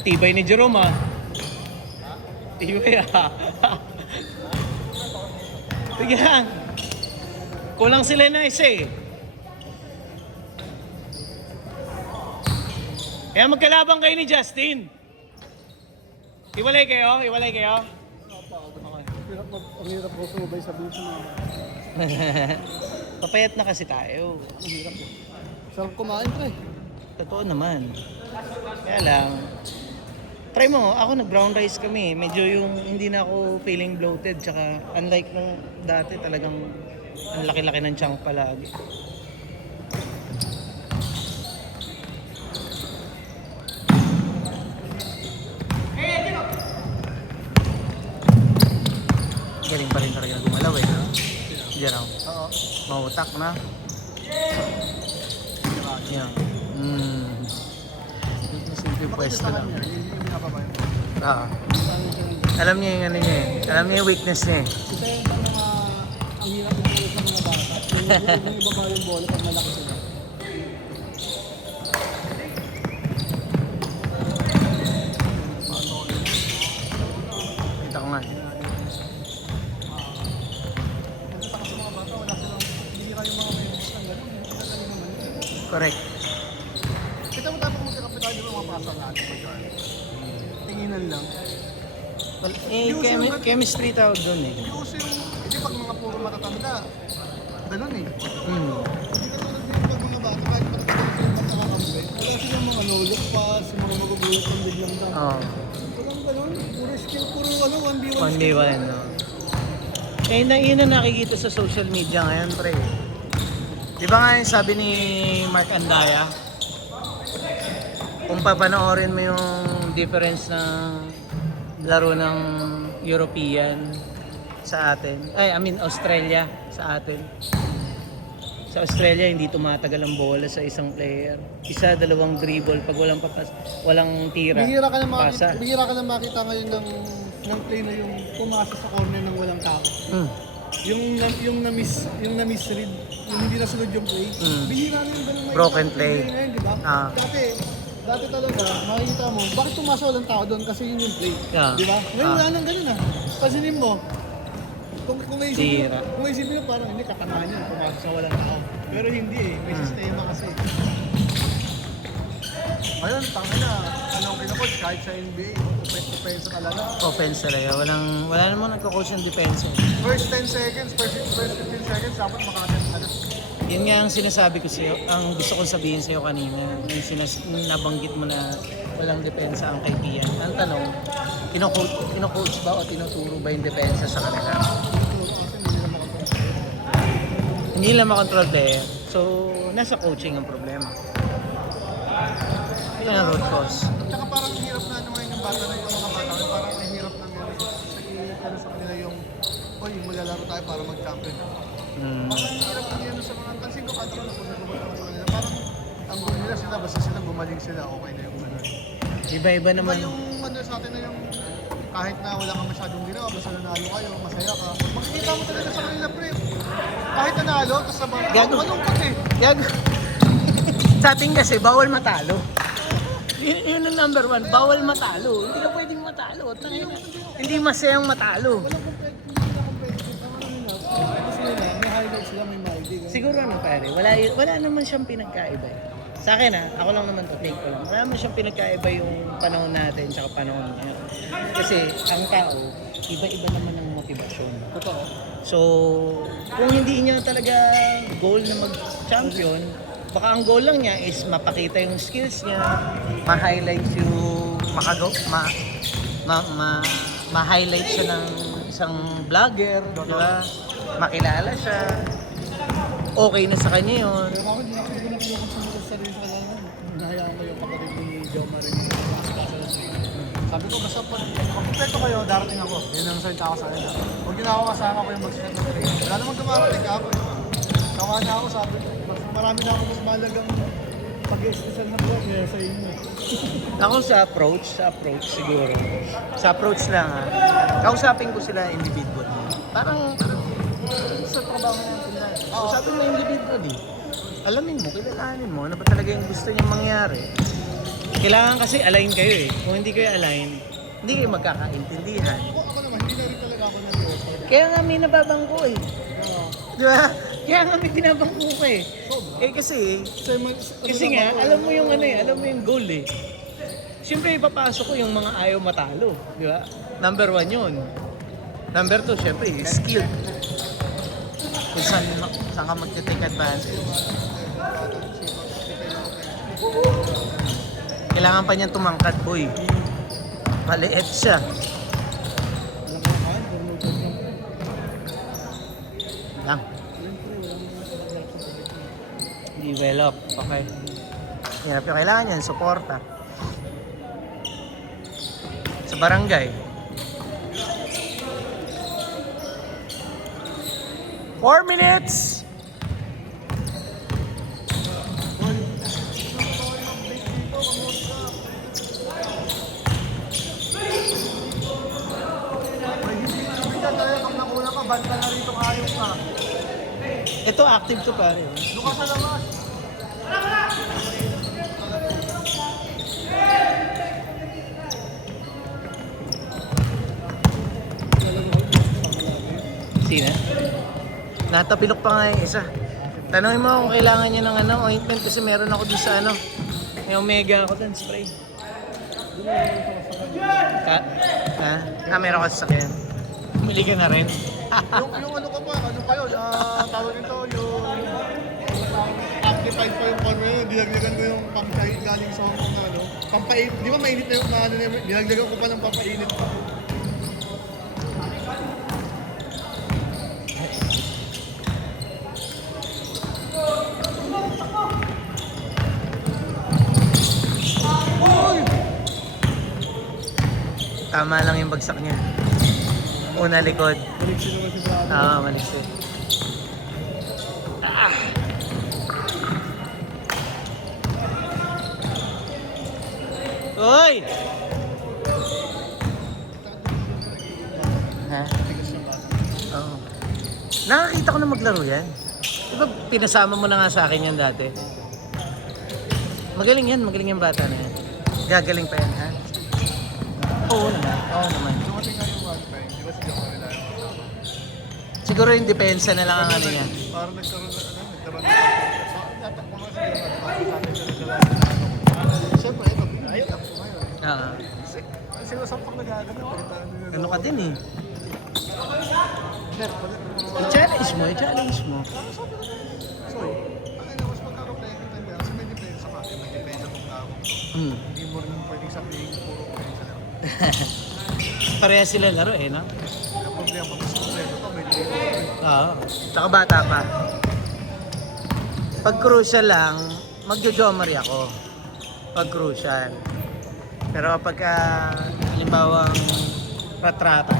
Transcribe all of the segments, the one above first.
Tibay ni Jerome ah. Tibay ah. Sige lang. Kulang sila na isa eh. Kaya magkalabang kayo ni Justin. Iwalay kayo? Iwalay kayo? Ang hirap ko sumabay sa buso na. Papayat na kasi tayo. Ang hirap ko. Sarap kumain pre. Totoo naman. Kaya lang, try mo, ako nag-brown rice kami. Medyo yung hindi na ako feeling bloated. Tsaka unlike nung dati talagang ang laki-laki ng chunk palagi. Galing pa rin talaga gumalaw eh. No? Diyan ako. Oo. Mautak na. Yan. Simple pwesto lang. Hindi ko binababayan. Alam niya yung ano niya eh. Alam niya yung weakness niya eh. Ito yung mga ang hirap ng ulit ng mga bata. Yung ibaba yung bola pag malaki sila. Kita ko nga. Ito sa kasi mga bata, wala silang hindi kayo mga may ng gano'n. Hindi sila ganun naman. Correct. Kita mo tapos magkakapitan yung mga pasa natin mag-guard. Tinginan lang. Well, chemistry tawag doon eh. Hindi uso yung, hindi pag mga puro matatanda, ganun eh. Hindi ka tulad dito pag mga bata, kahit matatanda sila magkakakampi. Wala silang mga no-look pass, yung mga magugulat ng biglang lang. Oo. Walang ganun, puro skill, puro ano, 1v1 One day one, no? Eh, yun ang nakikita sa social media ngayon, pre. Di ba nga yung sabi ni Mark Andaya? Kung papanoorin mo yung difference ng laro ng European sa atin. Australia sa atin. Sa Australia, hindi tumatagal ang bola sa isang player. Isa, dalawang dribble. Pag walang tira, pasa. Bihira ka na makita ngayon ng play na yung pumasa sa corner ng walang tao. Yung na-misread, yung hindi nasunod yung play. Bihira na yung ganun Broken play. Ngayon, di ba? Dati talaga, makikita mo, bakit pumasa walang tao doon? Kasi yun yung play. Di ba? Ngayon wala nang ganun ah. Pansinin mo, kung isipin mo parang hindi kakanahan yan, pumasok sa walang tao. Pero hindi eh, may sistema kasi. Ayun, tangin na, anong kinakot, kahit sa NBA, offense talaga. Offense talaga. Wala namang nagko-coach ng depensa. First 10 seconds, first 15 seconds, dapat makakita. Yun nga ang sinasabi ko sa'yo, ang gusto kong sabihin sa'yo kanina, yung nabanggit mo na walang depensa ang kaibigan. Ang tanong, kino-coach ba o tinuturo ba yung depensa sa kanila? Hindi lang makontrol player. So, nasa coaching ang problema. Yan ang root cause. Tsaka parang hirap na naman yung bata na yung mga bata, parang ang hirap na ano sa kanila yung, oy, maglalaro tayo para mag-champion. Parang hirap na yan sa mga, pansin ko kanina kung nagbubuto nila, parang ang goal nila sila, basta sila gumaling sila, okay na yung ano. Iba-iba naman. Iba yung ano sa atin na yung kahit na wala kang masyadong ginawa, basta nanalo kayo, masaya ka. Makikita mo talaga sa kanila, pre. Kahit nanalo, tapos sa mga malungkot eh. Sa atin kasi, bawal matalo. Yun ang number one, bawal matalo. Hindi ka pwedeng matalo. Hindi masayang matalo. May highlights sila, may mighty. Siguro ano pare, wala naman siyang pinagkaiba. Sa akin ako lang naman to, take ko lang. Wala naman siyang pinagkaiba yung panahon natin tsaka panahon niya. Kasi ang tao, iba-iba naman ang motibasyon. Totoo. So, kung hindi niya talaga goal na mag-champion, baka ang goal lang niya is mapakita yung skills niya, ma-highlight yung ma-highlight siya ng isang vlogger, di ba? Makilala siya. Okay na sa kanya yun. Pero ako, hindi na kinukuha sa sarili sa kanila. Nahayaan ko yung kapatid ni Joe Marie. Sabi ko, basta pag kompleto kayo, darating ako. Yun ang salita ko sa kanila. Huwag yun ako kasama ko yung mag-set ng train. Wala namang dumarating ako. Tawa na ako, sabi ko. Marami na ako mas malagang pag-i-special na vlog kaya sa inyo. Ako sa approach siguro. Sa approach lang kausapin ko sila individual. Parang sa trabaho natin na. Kausapin mo individual eh. Alamin mo, kilalanin mo, ano ba talaga yung gusto niyang mangyari. Kailangan kasi align kayo eh. Kung hindi kayo align, hindi kayo magkakaintindihan. Ako naman, hindi na rin talaga ako nervyoso. Kaya nga may nababangko eh. Di ba? Kaya nga may binabangko ka eh. Eh kasi nga, alam mo yung ano eh, alam mo yung goal eh. Siyempre ipapasok ko yung mga ayaw matalo. Di ba? Number 1 yun. Number 2, siyempre, skill. Kung saan ka mag-take advantage. Kailangan pa niyan tumangkad, boy. Maliit siya. Lang. Develop. Okay. Hirap yung kailangan yan. Suporta. Sa barangay. 4 minutes! Banta na rito ayos na. Ito active to pare. Doon ka sa labas. Sina? Natapilok pa nga yung isa. Tanungin mo kung kailangan niya ng ointment kasi meron ako dun sa may omega ako dun, spray. Ha? Meron ka sa sakyan. Bumili ka na rin. yung ano ko pa, ano pa yun, tawag nito, yung amplified pa yung pan mo yun, dinagdagan ko yung pampahit galing sa Hong Kong na pampainit, di ba mainit na yung dinagdagan ko pa ng pampainit pa. Tama lang yung bagsak niya. Una likod. Maligsin naman si Brado. Maligsin. Uy! Ha? Oo. Nakakita ko na maglaro yan. Diba pinasama mo na nga sa akin yan dati? Magaling yung bata na yan. Gagaling pa yan, ha? Oo naman. Dumating nga yung one time, di ba si Jomar nila? Siguro yung depensa na lang ang ano niya. Parang nagkaroon na. Dapat mo nga siya. Siyempre, ito, pinahit up ko ngayon. Oo. Sinusampak na gagawin. Ano ka din eh. Sir, I-challenge mo. So, mas magkakaplay ka tayo kasi may depensa ka. May depensa kung tao. Hindi mo rin pwedeng sabihin puro pwedeng sa laro. Pareha sila laro eh, no? Ang problema, pag gusto ko ito, may depensa. Oo. Tsaka bata pa. Pag crucial lang, magjo-jomari ako. Pag crucial. Pero pagka, halimbawa, ratrato,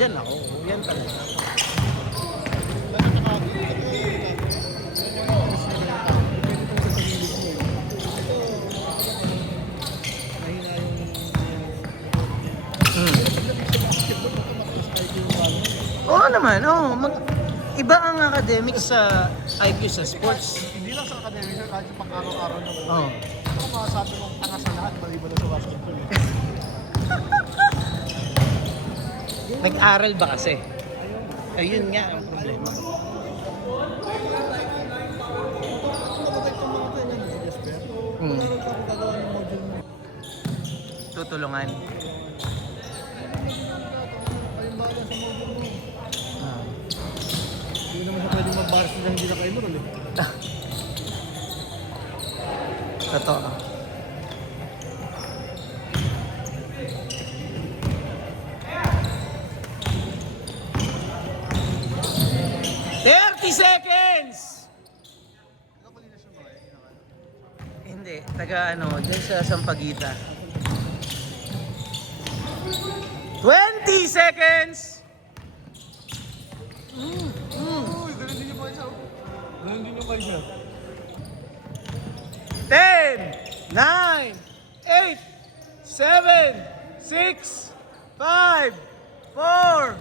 dyan ako. Yan talaga. Oo naman, iba ang academic sa IQ sa sports. Hindi lang sa academic, sir, kahit sa pang-araw-araw naman. Oo. Ako masasabi mong tanga sa lahat, maliban na sa basketball. Nag-aral ba kasi? Ayun nga ang problema. Tutulungan. Hindi naman siya pwedeng mag-bars na hindi na kayo nun eh. Totoo. Seconds! Hindi, taga dyan sa Sampaguita. 20 seconds! Uy, ganun din yung boy siya. Ganun din yung boy siya. 10, 9, 8, 7, 6, 5, 4,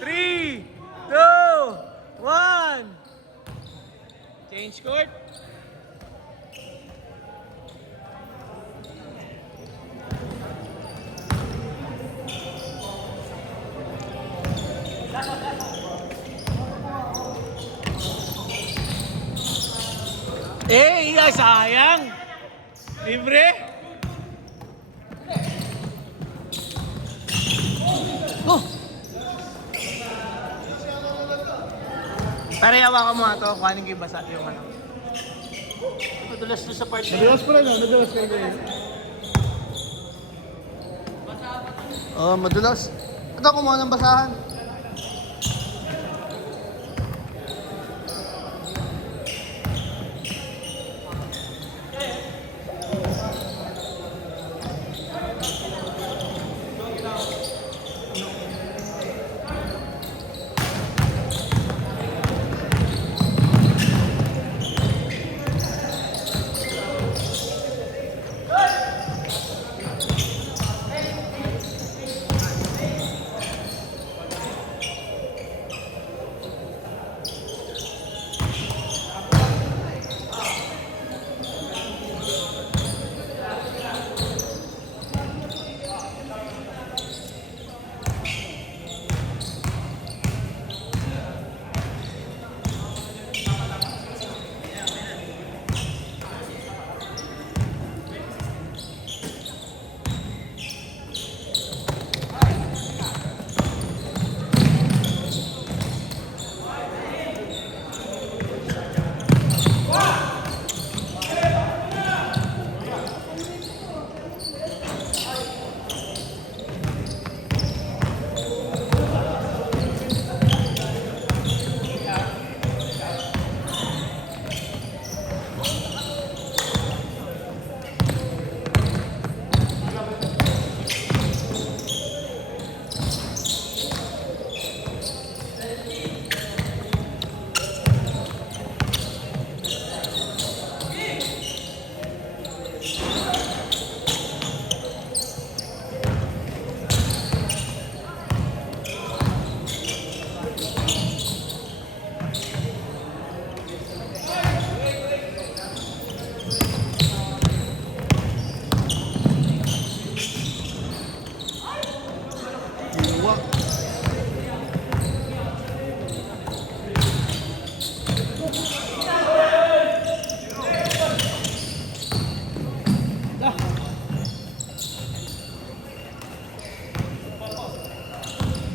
3, 2, 1. Change court. Sayang! Libre! Oh! Pare, hawakan mo nga to. Kuhanin ko yung basa yung ano. Madulas to sa part na Nadulas pa rin, nadulas kayo kayo. Oh, madulas. Ito, kumuha ng basahan.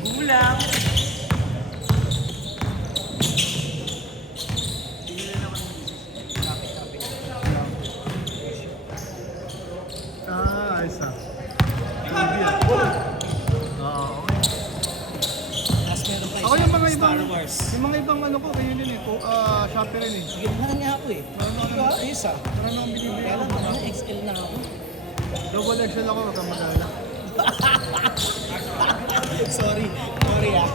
Gulang! Ayos na. Oo, okay. Tapos meron pa Ako yung mga ibang, Star Wars. yung mga ibang ano ko, kayo din eh, Shopee rin eh. Sige na nga ako eh. Ayos ah. Parang akong binibili Kaya ko. lang, XL na ako. Double XL ako, huwag kang mag-alala. Sorry ah.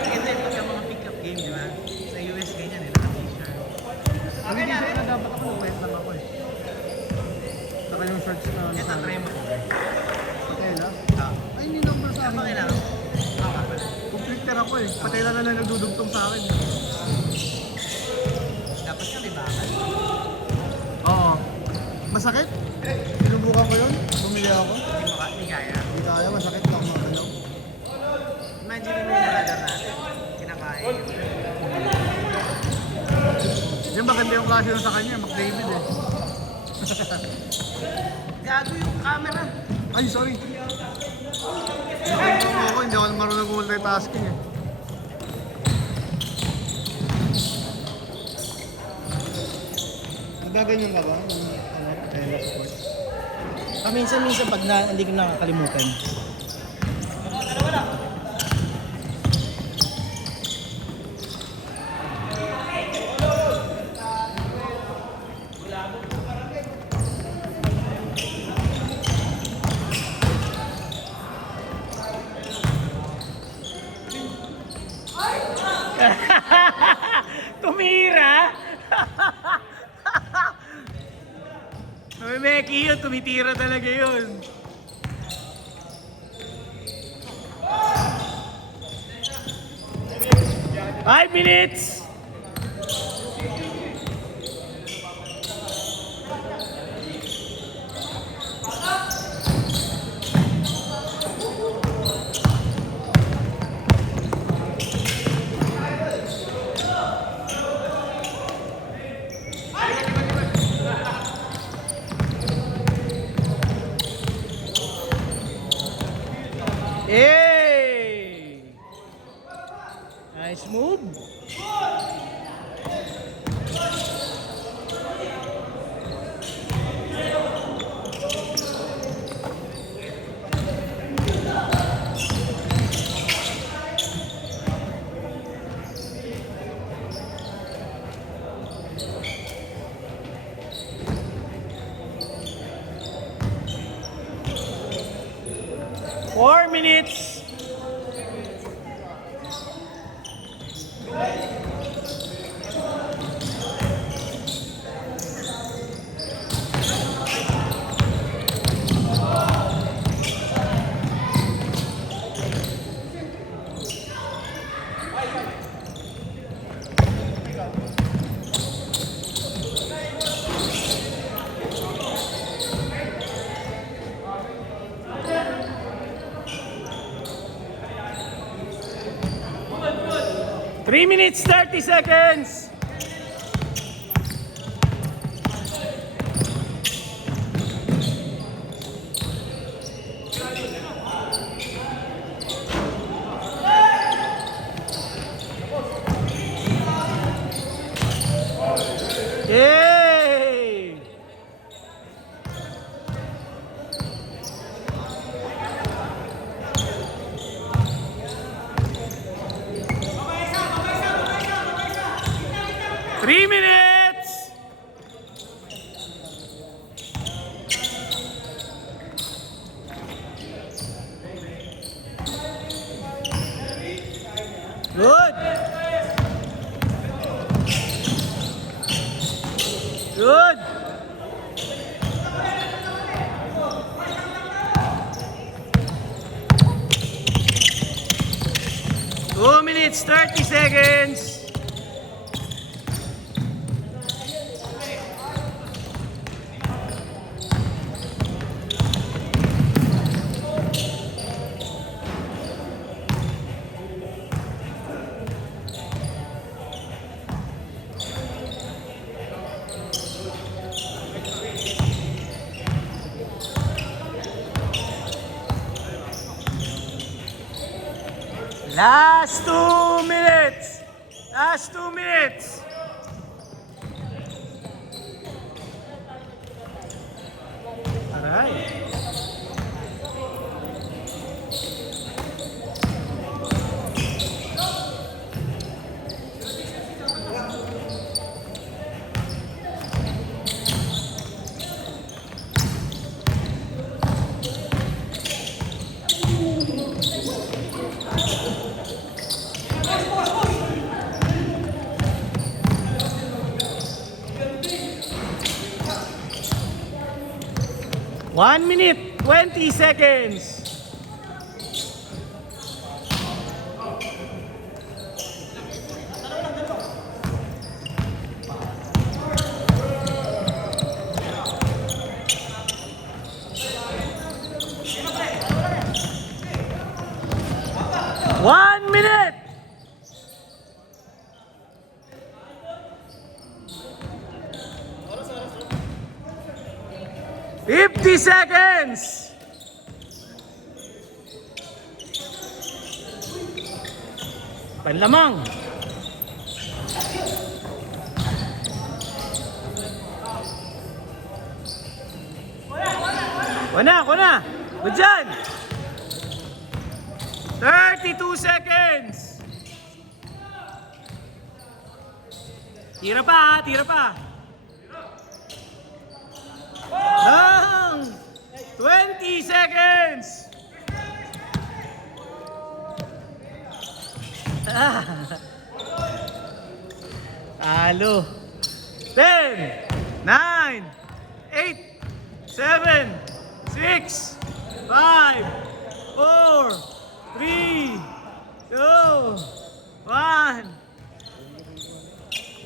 Maganda yung pagka mga pick-up game, di ba? Sa US ganyan eh, naka-t-shirt. Ang hindi na dapat ako, wet lang ako eh. Saka yung shorts na ano. Ito, try mo. Patay na? Ay, hindi number sa Ano ba akin. kailangan? Conflictor ako eh. Patay na lang nagdudugtong sa akin. Dapat ka may bakal. Oo. Masakit? Sinubukan ko yun. Bumili ako. Hindi kaya. Hindi kaya, masakit lang mga ano. Imagine mo yung brother natin. Kinakain. Yan maganda yung klase nun sa kanya, McDavid eh. Gago yung camera. Ay, sorry. Hindi ako marunong multitasking eh. Nagaganyan ka ba? Tennis court. Minsan pag hindi ko nakakalimutan. Tumira! Ay, Meki yun, tumitira talaga yun. 5 minutes! Nice move. Four minutes. Three minutes, 30 seconds. Yay! Three minutes. Good. Good. Two minutes, 30 seconds. Last 2 minutes. Last 2 minutes. Aray. One minute, 20 seconds. One minute. Fifty seconds. Panlamang. Kuna. Good dyan. 32 seconds. Tira pa, tira pa. Lang. 20 seconds. Talo. 10, 9, 8, 7, 6, 5, 4,